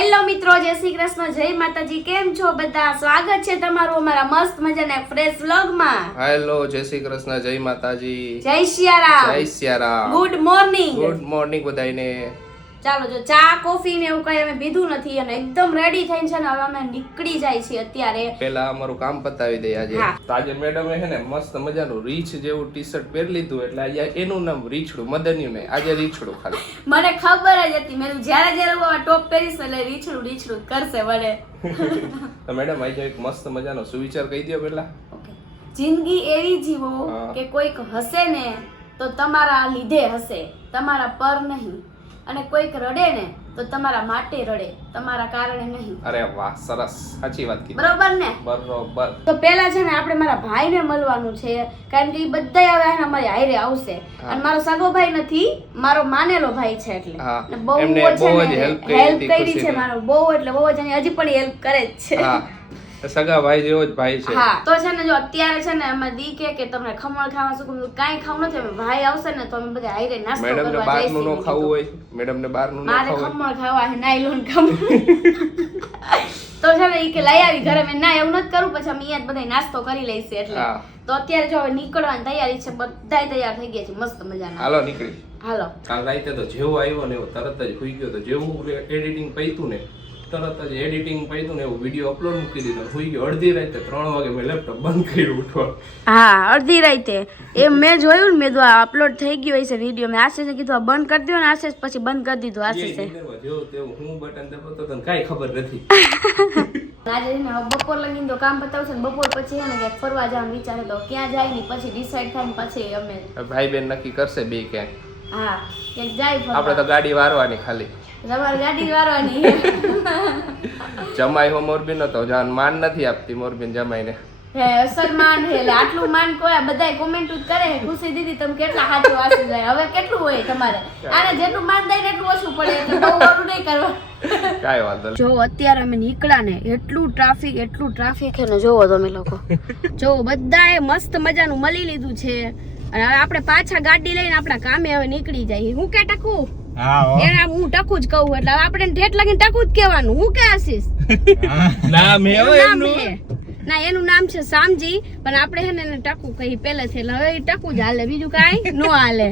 Hello મિત્રો, જય શ્રી કૃષ્ણ, જય માતાજી. કેમ છો બધા? સ્વાગત છે તમારું અમારા મસ્ત મજાના ફ્રેશ વ્લોગમાં. હેલો, જય શ્રી કૃષ્ણ, જય માતાજી, જય સિયારામ, જય Siyaram. Good morning. Good morning બધાને. ચાલો, જો ચા કોફી ને એવું કઈ અમે પીધું નથી અને એકદમ રેડી થઈને છે ને હવે અમે નીકળી જાય છીએ અત્યારે. પેલા અમારું કામ પતાવી દઈએ આજે. હા. તો આજે મેડમે છે ને મસ્ત મજાનું રીચ જેવું ટી-શર્ટ પહેરી લીધું એટલે આજે એનું નામ રીછડું, મદન્યું નહીં, આજે રીછડું ખાલી. મને ખબર જ હતી, મેં જ્યારે હું આ ટોપ પહેરીશ એટલે રીછડું કરશે મને. તો મેડમ આજે એક મસ્ત મજાનો સુવિચાર કહી દો પેલા. ઓકે. જિંદગી એવી જીવો કે કોઈક હસે ને તો તમારા લીધે હસે, તમારા પર નહીં, અને કોઈક રડે ને તો તમારા માટે રડે, તમારા કારણે નહીં. અરે વાહ, સરસ, સાચી વાત કીધી. બરોબર ને? બરોબર. તો પેલા છે ને આપણે મારા ભાઈને મળવાનું છે, કારણ કે એ બધા હવે અમારી હારે આવશે. અને મારો સગો ભાઈ નથી, મારો માનેલો ભાઈ છે એટલે. અને બહુ જ હેલ્પ કરી છે મારો, બહુ એટલે બહુ જ, અને હજી પણ હેલ્પ કરે જ છે. હા, સગા ભાઈ જેવો જ ભાઈ છે. હા, તો છે ને જો અત્યારે છે ને અમે દી કે તમને ખમણ ખાવા શું કાંઈ ખાવું નથી, અમે ભાઈ આવશે ને તો અમે બધા હારે નાસ્તો કરવા જઈશું. મેડમ ને બહારનું ન ખાવું હોય, મેડમ ને બહારનું ન મારે ખાવું ખમણ ખાવા છે, નાયલોન ખમણ. તો છે ને ઈ કે લઈ આવી ઘરે, મેં ના એવું નથી કરું, પછી અમે અહીંયા જ બધા નાસ્તો કરી લઈશું એટલે. તો અત્યારે જો હવે નીકળવાની તૈયારી છે, બધાય તૈયાર થઈ ગયા છે મસ્ત મજાના. હાલો નીકળી. હાલો. કાલ રાતે તો જેવો આવ્યો ને એવો તરત જ સુઈ ગયો, તો જેવું એડિટિંગ પૈતું ને તરત જ એડિટિંગ પૈતું ને એવું વિડીયો અપલોડ મૂકી દીધો, સુઈ ગયો. અડધી રાતે 3 વાગે મેં લેપટોપ બંધ કર્યું ઉઠવા. હા, અડધી રાતે એમ મેં જોયું ને, મેં તો અપલોડ થઈ ગયો હશે વિડીયો. મેં આશીષે કીધું આ બંધ કરી દો ને, આશીષ પછી બંધ કરી દીધું આશીષે. જેવું તેવું હું બટન દબાવતો તો કાઈ ખબર નથી. આજે ને બપોર લગીને તો કામ પતાવશે ને બપોર પછી એને ક્યાંક ફરવા જવાનું વિચારે, તો ક્યાં જાય ને પછી ડિસાઈડ થાય ને પછી અમે ભાઈ બેન નક્કી કરશે બે ક્યાંક. હા, ક્યાંક જાય. આપણે તો ગાડી વારવાની ખાલી. તમારે ગાડી વારવાની. જમાઈ હો મોરબી નો તો જાન માન નથી આપતી મોરબીન જમાઈને. હે અસલ માન હે, એટલે આટલું માન કોઈ બધાય કોમેન્ટ જ કરે ખુશી દીદી તમે કેટલા સાચું વાસી જાય. હવે કેટલું હોય તમારે? આને જેટલું માન દઈ ને એટલું ઓછું પડે, એટલે બહુ ઓલું નહીં કરવા. કાઈ વાંધો નહીં. જો અત્યારે અમે નીકળ્યા ને એટલું ટ્રાફિક છે ને, જોવો તમે લોકો. જો બધાએ મસ્ત મજાનું મળી લીધું છે અને હવે આપણે પાછા ગાડી લઈને આપણા કામે હવે નીકળી જાય. હું કે ટકું? એને હું ટકું જ કહું, એટલે આપણે ઠેઠ લાગીને ટકું જ કહેવાનું. હું કે આશીષ નામ હે એનું? ના, એનું નામ છે સામજી, પણ આપણે છે ને એને ટકું કહી પહેલેથી, એટલે હવે એ ટકું જ હાલે, બીજું કાંઈ નો હાલે.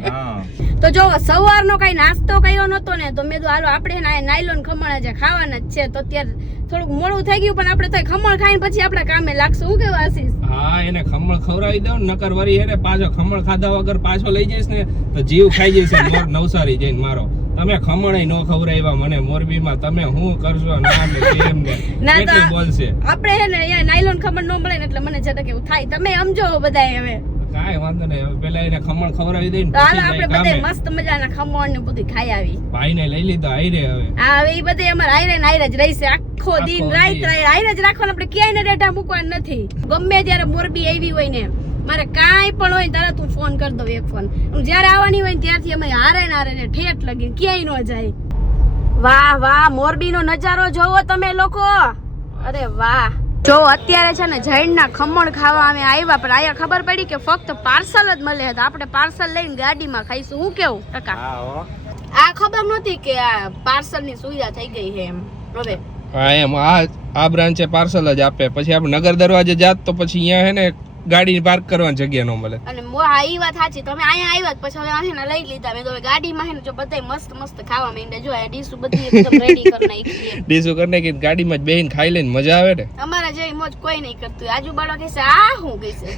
તો જો સવારનો કઈ નાસ્તો કર્યો નતો ને, તો મેં તો હાલો આપણે નાયલોન ખમણ જે ખાવાના જ છે, તો અત્યારે થોડુંક મોડું થઈ ગયું, પણ આપણે તો ખમણ ખાઈને પછી આપણે કામે લાગશું. શું કેવું આશીષ? હા, એને ખમણ ખવડાવી દઉં, નકર વરી એને પાછો ખમણ ખાધા વગર પાછો લઈ જઈશ ને તો જીવ ખાઈ જશે નવસારી જઈને મારો. તમે ખમણ નો ખવડાવ્યા મને મોરબીમાં, તમે શું કરશો? ના ને કેમ ને કેટલી બોલશે. આપણે હે ને અહીંયા નાયલોન ખમણ નો મળે ને એટલે મને જરા એવું થાય. તમે સમજો બધાય હવે. કાઈ વાંધો નહીં, પેલા એને ખમણ ખવડાવી દઈને પછી આપણે બધે મસ્ત મજાના ખમણ ને બધું ખાઈ આવી. ભાઈને લઈ લીધો આયરે હવે. હા, હવે ઈ બધે અમાર આયરે જ રહેશે આખો દિન રાત આયરે જ રાખવાનું. આપણે ક્યાંય ને ડેટા મૂકવાનું નથી. ગમે ત્યારે મોરબી આવી હોય ને, મારે કાંઈ પણ હોય તરત હું ફોન કરી દઉં, એક ફોન. હું જ્યારે આવવાની હોય ત્યારથી અમે હારે ને ઠેઠ લગીને ક્યાંય ન જાય. વાહ વાહ, મોરબીનો નજારો જોવો તમે લોકો. અરે વાહ. જો અત્યારે છે ને જૈનના ખમણ ખાવા અમે આવ્યા, પણ આયા ખબર પડી કે ફક્ત પાર્સલ જ મળે, તો આપણે પાર્સલ લઈને ગાડીમાં ખાઈશું. હું કેવું ટકા? આ ખબર નહોતી કે આ પાર્સલ ની સુવિધા થઈ ગઈ છે એમ. હવે હા, એમ આ બ્રાન્ચે પાર્સલ જ આપે. પછી આપણે નગર દરવાજે જાત તો પછી અહીંયા હે ને ગાડી પાર્ક કરવાની જગ્યા ન મળે. અને હા, ઈ વાત સાચી. તમે અહીંયા આવ્યા પછી હવે આને લઈ લીધા. મેં તો હવે ગાડીમાં હે ને જો બધાય મસ્ત મસ્ત ખાવા માંડ્યા. જો આ ડીશુ બધી એકદમ રેડી કરી નાખી. ડીશુ કરી નાખી, ગાડીમાં જ બેહીને ખાઈ લઈને મજા આવે ને. અમારા જેવી મોજ કોઈ નહીં કરતું. આજુબાજુ કહેશે આ હું કહેશે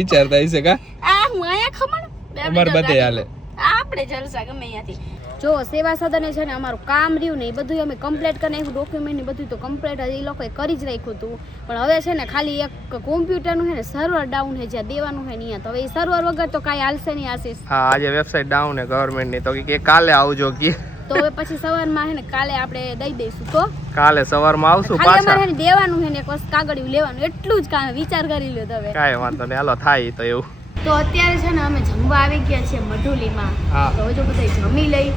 વિચારતા હશે કા આ હું અહીંયા ખમણ અમાર બધે હાલે. આપણે જલસા ગમે અહીંયાથી. જો સેવા સદને છે ને અમારું કામ રહ્યું ને એ બધું અમે કમ્પ્લીટ કરી નાખ્યું. ડોક્યુમેન્ટ ને બધું તો કમ્પ્લીટ એ લોકોએ કરી જ રાખ્યું હતું, પણ હવે છે ને ખાલી એક કોમ્પ્યુટરનું છે ને સર્વર ડાઉન છે, જ્યાં દેવાનું છે અહીંયા. તો હવે એ સર્વર વગર તો કાંઈ હાલશે નહીં આશીષ. હા, આજે વેબસાઇટ ડાઉન છે ગવર્મેન્ટની, તો કે કાલે આવજો કે. તો હવે પછી સવારમાં છે ને કાલે આપણે દઈ દઈશું. તો કાલે સવારમાં આવશું પાછા. ખાલી અમારે દેવાનું છે ને એક વસ્તુ કાગળિયું લેવાનું, એટલું જ કામ વિચાર કરી લ્યો તમે. કાંઈ વાંધો નહીં, હાલો થાય તો એવું. તો અત્યારે છે ને અમે જમવા આવી ગયા છીએ મઢુલીમાં. તો હજુ બધા જમી લઈ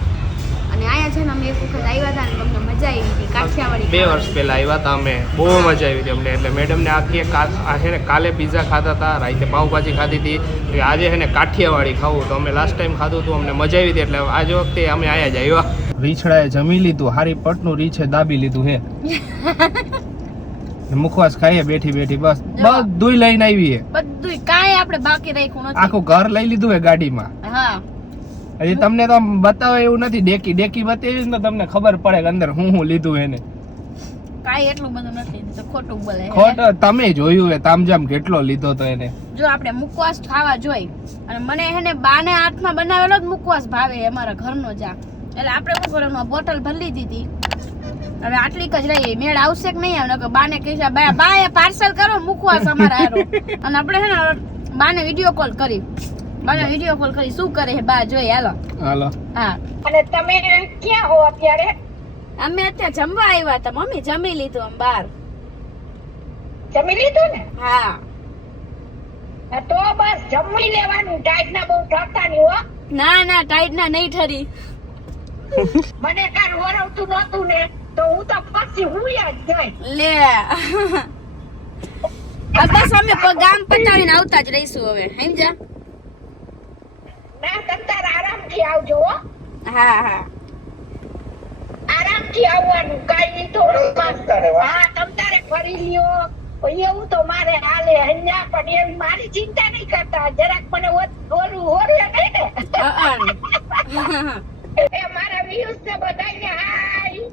અને આયા છે ને અમે એક વખત આવ્યા હતા ને તમને મજા આવી હતી કાઠિયાવાડી. 2 વર્ષ પહેલા આવ્યા હતા અમે, બહુ મજા આવી હતી અમને. એટલે મેડમને આખી છે ને કાલે પીઝા ખાધા હતા, રાતે પાવભાજી ખાધી હતી, આજે છે ને કાઠિયાવાડી ખાવું. તો અમે લાસ્ટ ટાઈમ ખાધું હતું, અમને મજા આવી હતી, એટલે આજે વખતે અમે આયા જ આવ્યા. રીછડાએ જમી લીધું, હારી પટનું રીછે દાબી લીધું હે. મુખવાસ ખાઈએ બેઠી બેઠી, બસ બધુંય લઈને આવી હે. બધુંય કાંઈ આપણે બાકી રાખ્યું નથી. આખું ઘર લઈ લીધું હે ગાડીમાં. હા હજી તમને તો આમ બતાવે એવું નથી. ડેકી બતાવી ને તો તમને ખબર પડે કે અંદર હું લીધું એને. કાંઈ એટલું બધું નથી, તો ખોટું બોલે. ખોટો તમે જોયું હે તામજામ કેટલો લીધો તો એને. જો આપણે મુખવાસ ખાવા જોઈ, અને મને હે ને બાને હાથમાં બનાવેલો જ મુખવાસ ભાવે અમારા ઘરનો જા. એટલે આપણે શું કરવાનું, બોટલ ભરી લીધી હતી. હવે આટલી જ રહી, મેળ આવશે કે નહીં આવે. બાને કહીશ બા પાર્સલ કરો મુખવાસ અમારા હારો. અને આપણે હે ને બાને વિડીયો કોલ કરી, શું કરે હે બા જોઈ. હાલો. હા. અને તમે ક્યાં હો અત્યારે? અમે અત્યારે જમવા આવ્યા હતા મમ્મી, જમી લીધું આમ બહાર. જમી લીધું ને? હા. તો બસ જમી લેવાનું, ટાઈટ ના બહુ ઠરતા નહીં હો. ના ટાઈટ ના નહીં ઠરી. મને કાલ વરવતું નતું ને તો હું તો પછી હુંય જ ગઈ. લે બસ અમે ગામ પટાવીને આવતા જ રહીશું હવે, સમજ્યા? ના તમતાર આરામથી આવજો હો. હા. આરામથી આવવાનું, કાઈ થોડું હા તમતારે ફરી લ્યો એવું તો મારે હાલે હન્યા. પણ એવી મારી ચિંતા નહીં કરતા, જરાક મને ઓલું હોર્યા નહીં ને. એ મારા વ્યુઝ ને બધાને હાય.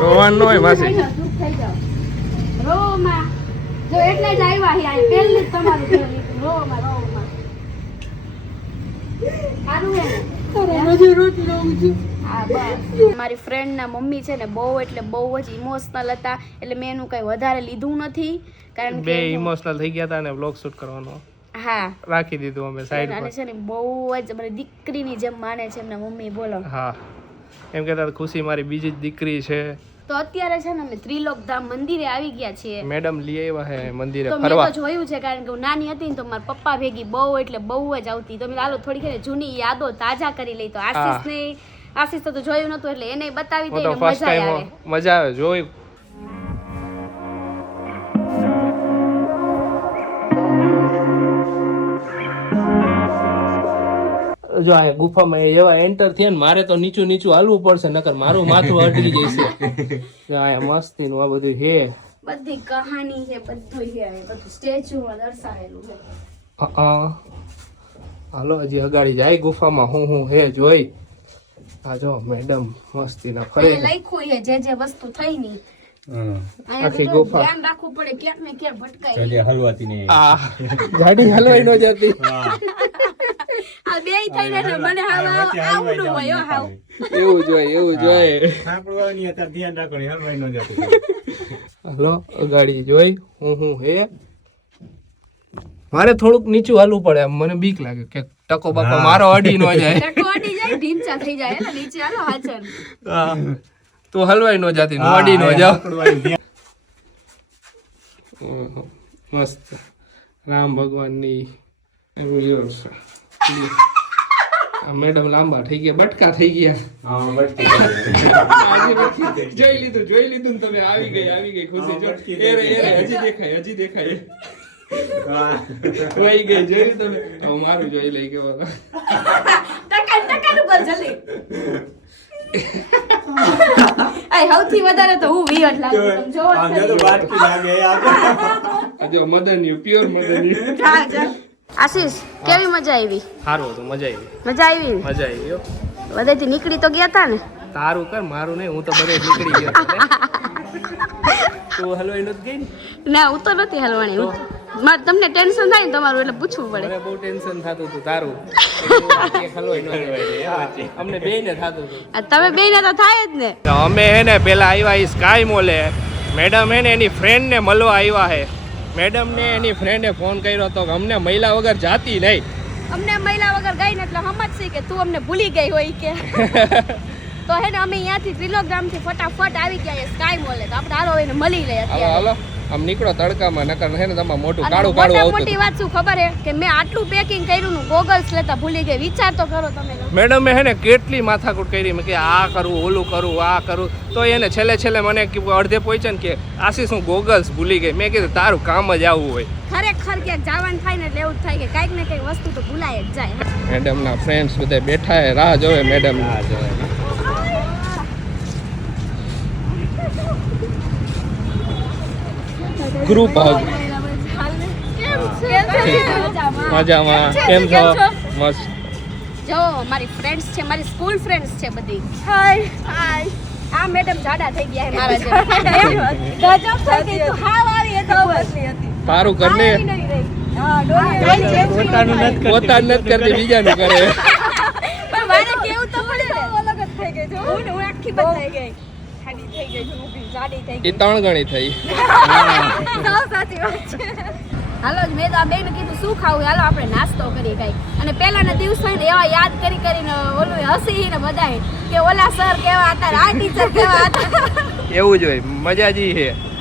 રોવાનું હોય માસી. રોમાં જો એટલે જ આવ્યા હે, આ પહેલી જ તમારું જોયું. રોમાં સારું હે ને. હા બસ. મારી ફ્રેન્ડ ના મમ્મી છે ને બહુ એટલે બહુ જ ઇમોશનલ હતા, એટલે મેં એનું કઈ વધારે લીધું નથી. કારણ કે બે ઇમોશનલ થઈ ગયા હતા ને વ્લોગ શૂટ કરવાનો હા રાખી દીધું અમે સાઈડ પર. અને છે ને બહુ જ મારી દીકરીની જેમ માને છે એમના મમ્મી. બોલો. હા એમ કહેતા ખુશી મારી બીજી જ દીકરી છે. તો અત્યારે છે ને અમે ત્રિલોકધામ મંદિરે આવી ગયા છીએ. મેડમ લઈ આવ્યા હે મંદિરે તો મેં ફરવા. તો જોયું છે, કારણ કે હું નાની હતી ને તો મારા પપ્પા ભેગી બહુ એટલે બહુ જ આવતી. તો મેં હાલો થોડી જૂની યાદો તાજા કરી લઈ. તો આશીષ તો જોયું નતું એટલે એને બતાવી દઈએ, મજા આવે. મજા આવે જોઈ. જો આ ગુફામાં એવા એન્ટર થયા ને મારે તો નીચું હાલવું પડશે, નકર મારું માથું અડકી જશે. જો આ મસ્તી નું આ બધું હે, બધી કહાની છે, બધું છે, બધું સ્ટેચ્યુમાં દર્શાવેલું છે. હાલો હજી અગાડી જાય ગુફામાં હું હે જોઈ. આ જો મેડમ મસ્તી ના ફરે. લખ્યું છે જે વસ્તુ થઈ ની. આખી ગુફા ધ્યાન રાખવું પડે, ક્યાંક ને ક્યાંક ભટકાય. હલવાતી નહીં. ગાડી હલવાઈ ન જતી. આ બેય થઈને તો મને આવડું હોય હાવ. એવું જોઈએ. સાંભળવાની હતા ધ્યાન રાખવાની હલવાઈ ન જતી. હાલો અગાડી જોઈ હું હે. મારે થોડુંક નીચું હાલવું પડે, એમ મને બીક લાગે કે ટકો બકો મારો અડી ન જાય. ટકો અડી જાય, ઢીંચા થઈ જાય ને નીચે. હાલો હાચર. તો હલવાઈ ન જાતી, નો અડી ન જાવ. મસ્ત રામ ભગવાનની મેડમ લાંબા થઈ ગયા, બટકા થઈ ગયા. જોઈ લીધું તમે. આવી ગઈ ખુશી. જો હજી દેખાય. વહી ગઈ, જોઈ તમે. મારું જોઈ લઈ ગયો. ટકા ઉપર જલ્દી. સૌથી વધારે તો હું વિયર્ડ લાગુ. તમે જોવો જો મદન પ્યોર મદન. આશીષ કેવી મજા આવી? સારું હતું, મજા આવી. બધેથી નીકળી તો ગયા તા ને? તારું કર, મારું નહીં. હું તો બધે નીકળી ગયો. તું હલવાઈ નથી ગઈ ને? ના હું તો નથી હલવાની. તમને ટેન્શન થાય ને તમારું, એટલે પૂછવું પડે. મને બહુ ટેન્શન થતું હતું તારું. અમને બેયને થતું હતું. તમે બેયને તો થાય જ ને. અમે હે ને પેલા આવ્યા સ્કાય મોલે. મેડમ હે ને એની ફ્રેન્ડ ને મળવા આવ્યા હે. મેડમ ને એની ફ્રેન્ડે ફોન કર્યો હતો કે અમને મહિલા વગર જાતી નહીં. અમને મહિલા વગર ગઈ ને એટલે સમજશે કે તું અમને ભૂલી ગઈ હોય કે. તો હે ને અમે અહીંયાથી ત્રિલોકધામ થી ફટાફટ આવી ગયા સ્કાય મોલે. તો આપણે હાલો એને મળી લઈએ અત્યારે. હાલો આમ નીકળો તડકામાં નકર છે ને તમારે મોટું અને કાળું કાળું મોટા આવતું મોટી વાત શું ખબર હે કે મેં આટલું પેકિંગ કર્યું નું ગોગલ્સ લેતા ભૂલી ગઈ. વિચાર તો કરો તમે લોકો. મેડમે હે ને કેટલી માથાકૂટ કરી મેં કે આ કરવું ઓલું કરવું આ કરવું તો એને છેલ્લે મને અડધે પહોંચે ને કે આશીષ હું ગોગલ્સ ભૂલી ગઈ. મેં કીધું તારું કામ જ આવું હોય. ખરેખર ક્યાંક જવાનું થાય ને એટલે એવું જ થાય કે કાંઈક ને કંઈક વસ્તુ તો ભૂલાય જ જાય. મેડમના ફ્રેન્ડ્સ બધા બેઠા હે રાહ જોવે મેડમ ગ્રુપ હગ મજામાં કેમ છો મસ્ત જો મારી ફ્રેન્ડ્સ છે, મારી સ્કૂલ ફ્રેન્ડ્સ છે બધી. હાય આ મેડમ જાડા થઈ ગયા છે મારા જેવા. ગજબ થઈ ગઈ તું. હાવ આવી એ તો બસલી હતી. તારું કરને પોતાનું નથી કરતી. પોતાનું નથી કરતી બીજાનું કરે પણ મારે કેવું તો પડે ને. અલગ જ થઈ ગઈ છું. હું આખી બદલાઈ ગઈ. ખાડી થઈ ગઈ છું, ઊભી જાડી થઈ એ ગઈ. 3 ગણી થઈ સાવ સાચી વાત છે. હાલો મેં તો આ બેન કીધું શું ખાવું, હાલો આપણે નાસ્તો કરીએ કઈ. અને પહેલાના દિવસ હોય ને એવા યાદ કરીને ઓલું હસી ને બધાય કે ઓલા સર કેવા હતા, આ ટીચર કેવા હતા. એવું જ હોય મજા જ ઈ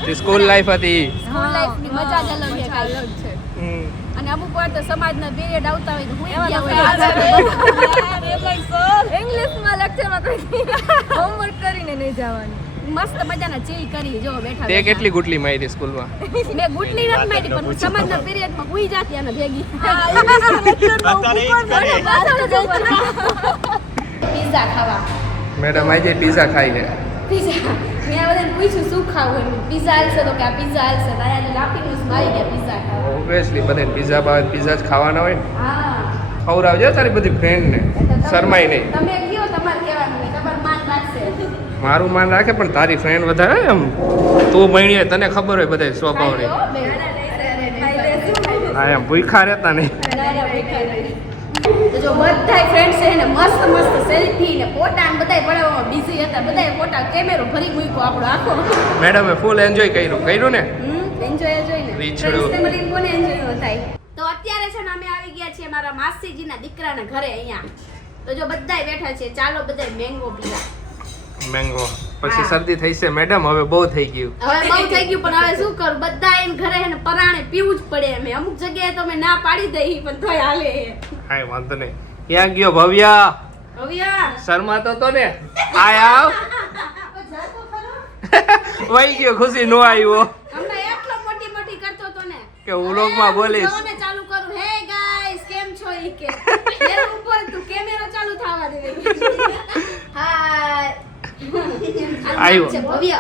છે સ્કૂલ લાઈફ હતી સ્કૂલ લાઈફ ની મજા જ અલગ છે કાંઈ. અને અમુક વાર તો સમાજના પીરિયડ આવતા હોય તો હું ઇંગ્લિશમાં લેક્ચરમાં કોઈ હોમવર્ક કરીને નહીં જવાનું. મસ્ત મજાના ચીલ કરી જો બેઠા તે કેટલી ગુટલી મારી સ્કૂલમાં મેં ગુટલી નથી મારી પણ સમાજના પીરિયડમાં હુઈ જાતી અને ભેગી. પિઝા ખાવા. મેડમ આજે પીઝા ખાઈ છે પિઝા મેં આ બધાને પૂછ્યું શું ખાવું એમ. પિઝા હાલશે તો કે આ પિઝા હાલશે. અહીંયા લાપીનું આવી ગયા પિઝા ખાવા. ઓબ્વિયસલી બધે પીઝા બાદ પીઝા જ ખાવાના હોય ને હા ખવડાવજો તારી બધી ફ્રેન્ડને શરમાય નહીં તમે કયો તમારે કહેવાનું હોય તમારું માન રાખશે. મારું માન રાખે પણ તારી ફ્રેન્ડ વધારે એમ તું ભણી હોય તને ખબર હોય બધા સ્વભાવની હા એમ ભૂખા રહેતા નહીં તો જો બધાય ફ્રેન્ડ્સ છે ને મસ્ત મસ્ત સેલ્ફી ને ફોટા ને બધાય પડાવવામાં બિઝી હતા. બધાય ફોટા કેમેરો ભરી મૂક્યો આપણો આખો. મેડમે ફૂલ એન્જોય કર્યું ને એન્જોય જોઈને રીછડો. ફ્રેન્ડ્સ ને મળીને કોને એન્જોય ન થાય. તો અત્યારે છે ને અમે આવી ગયા છીએ મારા માસીજીના દીકરાના ઘરે અહીંયા. તો જો બધાય બેઠા છે, ચાલો બધાય મેંગો પીવા. મેંગો પછી શરદી થઈ છે મેડમ હવે બહુ થઈ ગયું હવે બહુ થઈ ગયું પણ હવે શું કરું, બધા એને ઘરે એને પરાણે પીવું જ પડે. અમે અમુક જગ્યાએ તો અમે ના પાડી દઈ પણ તોય હાલે. કાંઈ વાંધો નહીં ક્યાં ગયો ભવ્યા ભવ્યા શર્માતો તો ને આવ વહી ગયો ખુશી નો આવ્યો હમણાં એટલો મોટી મોટી કરતો તો ને કે હું વ્લોગમાં બોલીશ જોને ચાલુ કરું હે ગાઈસ કેમ છો ઈ કે મેં ઉપર તું કેમેરો ચાલુ થવા દે. હાય આવ્યો. છે ભવ્ય.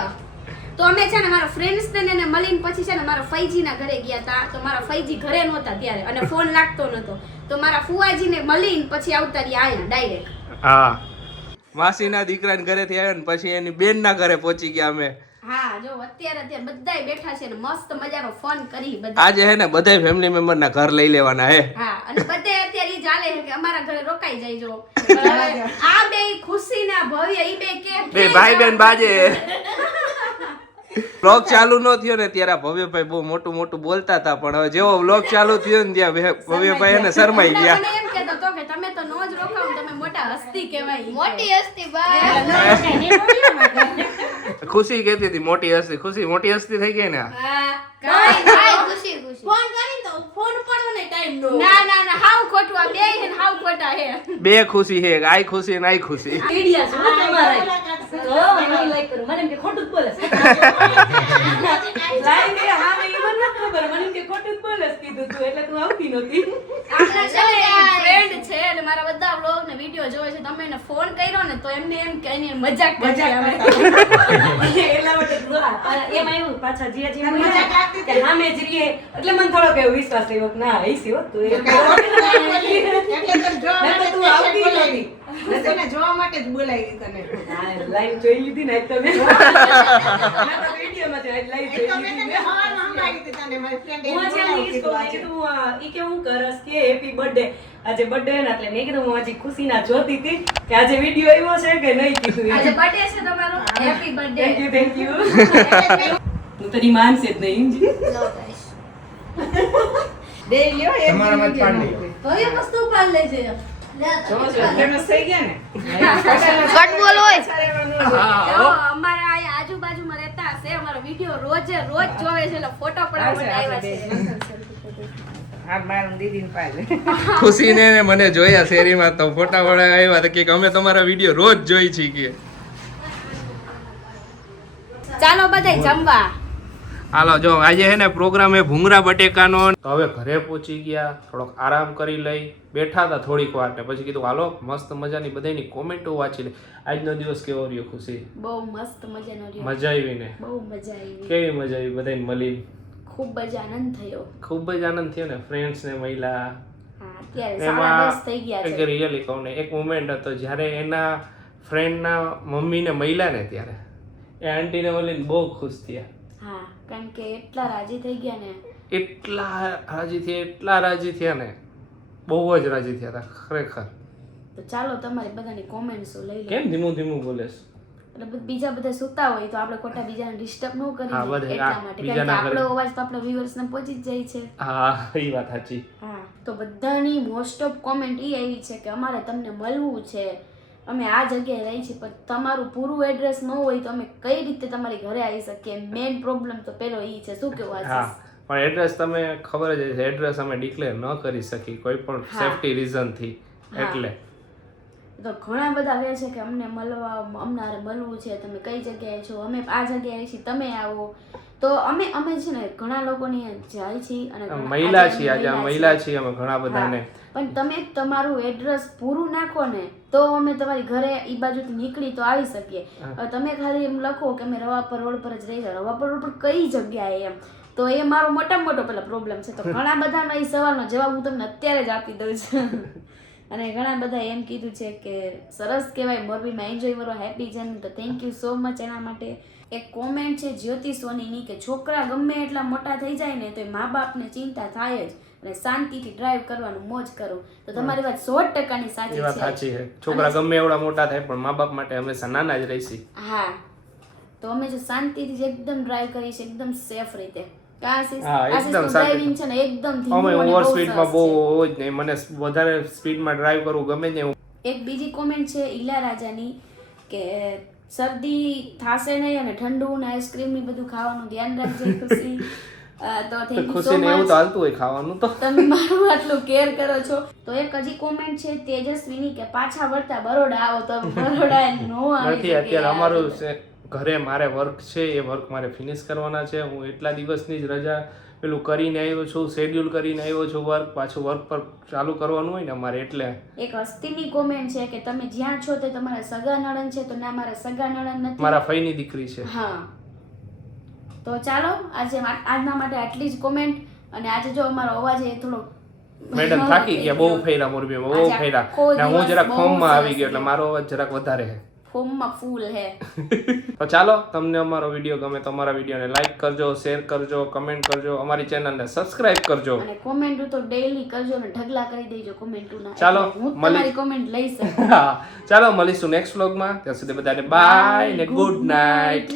તો અમે છે ને મારા ફ્રેન્ડ્સ ને એને મળીને પછી છે ને મારા ફઈજી ના ઘરે ગયા હતા. તો મારા ફઈજી ઘરે નહોતા ત્યારે અને ફોન લાગતો નતો તો મારા ફુવાજીને મળીને પછી આવતા રહ્યા આયા ડાયરેક્ટ. હા માસીના દીકરાને ઘરેથી આવ્યો ને પછી એની બેનના ઘરે પહોંચી ગયા અમે હા જો અત્યારે બધાય બેઠા છે ને મસ્ત મજાનો ફન કરી બધા. આજે હે ને બધાય ફેમિલી મેમ્બર ના ઘર લઈ લેવાના હે હા અને બધે અત્યારે ઈ ચાલે છે કે અમારા ઘરે રોકાઈ જાયજો. આ બે ખુશી ના ભવ્ય ઈ બે ભાઈ બેન બાજે વ્લોગ ચાલુ ન થયો ને ત્યારે ભવ્યભાઈ બહુ મોટું મોટું બોલતા હતા પણ હવે જેવો વ્લોગ ચાલુ થયો ને ત્યાં ભવ્યભાઈ એને શરમાઈ ગયા. મને એમ કહેતો તો કે તમે તો નો જ રોકાવ, તમે મોટા હસ્તી કહેવાય. મોટી હસ્તી બા ખુશી કહેતી હતી મોટી હસ્તી. ખુશી મોટી હસ્તી થઈ ગઈ ને હા કાઈ ખુશી ખુશી ફોન કરી તો ફોન પડવો ને ટાઈમ નો. ના ના ના હાવ ખોટું આ બે હે ને હાવ ખોટા હે. બે ખુશી હે આઈ ખુશી ને આઈ ખુશી આઈડિયા છે તમારે તો એની લાઈક કરું મને એમ કે ખોટું જ બોલે લાઈક કે હા મે ઈવન ન ખબર મને એમ કે ખોટું જ બોલે કીધું તું એટલે તું આવતી નહોતી આપણા છે ને ફ્રેન્ડ છે અને મારા બધા વ્લોગ ને વિડિયો જોવે છે. તમે એને ફોન કર્યો ને તો એમને એમ કે એની મજાક કરી આવે. એટલા માટે તું એમ આવ્યું પાછા જીયા મજાક લાગતી કે હા મે જ રીએ એટલે મને થોડો કે વિશ્વાસ થયો કે ના હઈસી હો તું એટલે તું આવતી નહોતી તને જોવા માટે જ બોલાવી તને. હા લાઈવ જોઈ લીધી ને તમે મેં તો વિડિયોમાં જોઈ લાઈવ જોઈ લીધી મેં હવારમાં સંભળાવી હતી તને મારી friend એ હું આજે બોલાવી નીકળી કીધું આજે. કીધું ઈ કે હું કરસ કે હેપી બર્થડે આજે બર્થડે ને એટલે મેં કીધું હું આજે ખુશીના જોતી હતી કે આજે વિડિયો આવ્યો છે કે નહીં કીધું આજે બર્થડે છે તમારો. Happy birthday. થેન્ક યુ હું તરી માનશે જ નહીં દે લ્યો એક તમારામાં જ પાડી લ્યો. ભવ્ય વસ્તુ ઉપર લઈ જજો. ફેમસ થઈ ગયા ને જો અમારા અહીંયા આજુબાજુમાં રહેતા હશે અમારા તમારો વિડીયો રોજ જોવે છે એટલે ફોટો પડાવવા માટે આવ્યા છે. આ મારું દીદીને પાડે. ખુશીને ને મને જોયા શેરીમાં તો ફોટા વડા આવ્યા તો કે અમે તમારા વિડીયો રોજ જોઈ છીએ કે ચાલો બધાય જમવા. હાલો જો આજે છે ને પ્રોગ્રામ એ ભૂંગરા બટેકાનો. તો હવે ઘરે પહોંચી ગયા, થોડોક આરામ કરી લઈ, બેઠા હતા થોડીક વાર ને પછી કીધું હાલો મસ્ત મજાની બધાની કોમેન્ટો વાંચી લે. આજનો દિવસ કેવો રહ્યો ખુશી? બહુ મસ્ત મજાનો રહ્યો. મજા આવી ને? બહુ મજા આવી. કેવી મજા આવી બધાને મળી? ખૂબ જ આનંદ થયો. ખૂબ જ આનંદ થયો ને, ફ્રેન્ડ્સ ને મળ્યા. હા અત્યારે 7:30 થઈ ગયા એક છે. રિયલી કહું ને, એક મોમેન્ટ હતો જ્યારે એના ફ્રેન્ડના મમ્મીને મળ્યા ને ત્યારે એ આંટીને મળીને બહુ ખુશ થયા. હા કારણ કે એટલા રાજી થઈ ગયા ને. એટલા રાજી થયા ને, બહુ જ રાજી થયા હતા ખરેખર. તો ચાલો તમારી બધાની કોમેન્ટ્સ લઈ લે. કેમ ધીમું ધીમું બોલેશ? એટલે બીજા બધા સુતા હોય તો આપણે ખોટા બીજાને ડિસ્ટર્બ ન કરી હા, બધા એટલા માટે, કારણ કે બીજાના ઘરે. આપણો અવાજ તો આપણા વ્યુઅર્સ ને પહોંચી જ જાય છે. હા એ વાત સાચી. હા તો બધાની મોસ્ટ ઓફ કોમેન્ટ એ આવી છે કે અમારે તમને મળવું છે, અમે આ જગ્યાએ રહી છીએ, પણ તમારું પૂરું એડ્રેસ ન હોય તો અમે કઈ રીતે તમારી ઘરે આવી શકીએ. મેઇન પ્રોબ્લેમ તો પેલો એ છે. શું કેવું હા આશીષ? પણ એડ્રેસ તમે ખબર જ છે, એડ્રેસ અમે ડિક્લેર ન કરી શકી કોઈ પણ હા. સેફટી રીઝન થી. હા. એટલે તો ઘણા બધા કહે છે કે અમને અમને મળવું છે, તમે કઈ જગ્યાએ છો, અમે આ જગ્યાએ છીએ, તમે આવો. તો અમે છે ને ઘણા લોકોની જાય છીએ અને ઘણા- મહિલા આજે છીએ, આજે મહિલા મહિલા છીએ અમે ઘણા બધાને. હા. પણ તમે તમારું એડ્રેસ પૂરું નાખો ને તો અમે તમારી ઘરે ઈ બાજુથી નીકળી તો આવી શકીએ. હવે તમે ખાલી એમ લખો કે અમે રવાપર રોડ પર જ રહી રહ્યા, રવાપર રોડ પર કઈ જગ્યાએ એમ, તો એ મારો મોટામાં મોટો પેલા પ્રોબ્લેમ છે. તો ઘણા બધાનો એ સવાલનો જવાબ હું તમને અત્યારે જ આપી દઉં છું. અને ઘણા બધા એમ કીધું છે કે સરસ કહેવાય, મોરબીમાં એન્જોય કરો, હેપી જર્ની. તો થેન્ક યુ સો મચ એના માટે. એક કોમેન્ટ છે જ્યોતિ સોનીની કે છોકરા ગમે એટલા મોટા થઈ જાય ને તો મા બાપને ચિંતા થાય જ, અને શાંતિથી ડ્રાઈવ કરવાનું મોજ કરો. તો તમારી વાત 100% એ સાચી વાત છે. સાચી છે. છોકરા ગમે એવડા મોટા થાય પણ મા બાપ માટે હંમેશા નાના જ રહીશી. હા તો અમે જે શાંતિથી જ એકદમ ડ્રાઈવ કરીએ છીએ, એકદમ સેફ રીતે. હા, એકદમ આશીષનું શાંતિ. ડ્રાઇવિંગ છે ને એકદમ ધીમું અમે અને ઓવર બહુ સ્પીડમાં સરસ બહુ છે. હોવ જ નહીં, મને વધારે સ્પીડમાં ડ્રાઈવ કરવું ગમે જ નહીં. એક બીજી કોમેન્ટ છે ઈલા રાજાની કે શરદી થાશે નહીં અને ઠંડુ ને આઈસ્ક્રીમ ની બધું ખાવાનું ધ્યાન રાખજે ખુશી. તો થેન્ક યુ સો ખુશીને એવું તો મચ, હાલતું હોય ખાવાનું તો. તમે મારું આટલું કેર કરો છો. તો એક હજી કોમેન્ટ છે તેજસ્વીની કે પાછા વળતા બરોડા આવો. તો બરોડા નો આવી નથી, શકે અત્યારે યાર. અમારું ઘરે મારે વર્ક છે, એ વર્ક મારે ફિનિશ કરવાના છે. હું એટલા દિવસની જ રજા પેલું કરીને આવ્યો છું, શેડ્યુલ કરીને આવ્યો છું વર્ક, પાછું વર્ક પર ચાલુ કરવાનું હોય ને અમારે એટલે. એક હસ્તીની કોમેન્ટ છે કે તમે જ્યાં છો તે તમારા સગા નણંદ છે. તો ના, મારા સગા નણંદ નથી, મારા ફઈની દીકરી છે. હા. તો ચાલો આજના માટે આટલી જ કોમેન્ટ. અને આજે જો અમારો અવાજ એ થોડો મેડમ થાકી ગયા, બહુ ફેરા મોરબીમાં, બહુ આજે ફેરા. આખો ને હું દિવસ જરાક બહુ ફોર્મમાં આવી સરસ ગયો એટલે ગયો. મારો અવાજ જરાક વધારે છે. ફોર્મમાં ફૂલ હે. તો ચાલો, તમને અમારો વિડીયો ગમે તો અમારા વિડીયોને લાઈક કરજો, શેર કરજો, કમેન્ટ કરજો, અમારી ચેનલને સબસ્ક્રાઇબ કરજો. અને કોમેન્ટ તો ડેઈલી કરજો અને ઢગલા કરી દેજો કોમેન્ટોના. ચાલો, હું મળી- તમારી કોમેન્ટ લઈ શકું. હા ચાલો, મળીશું નેક્સ્ટ વ્લોગમાં. ત્યાં સુધી બધાને બાય ને ગુડ નાઇટ.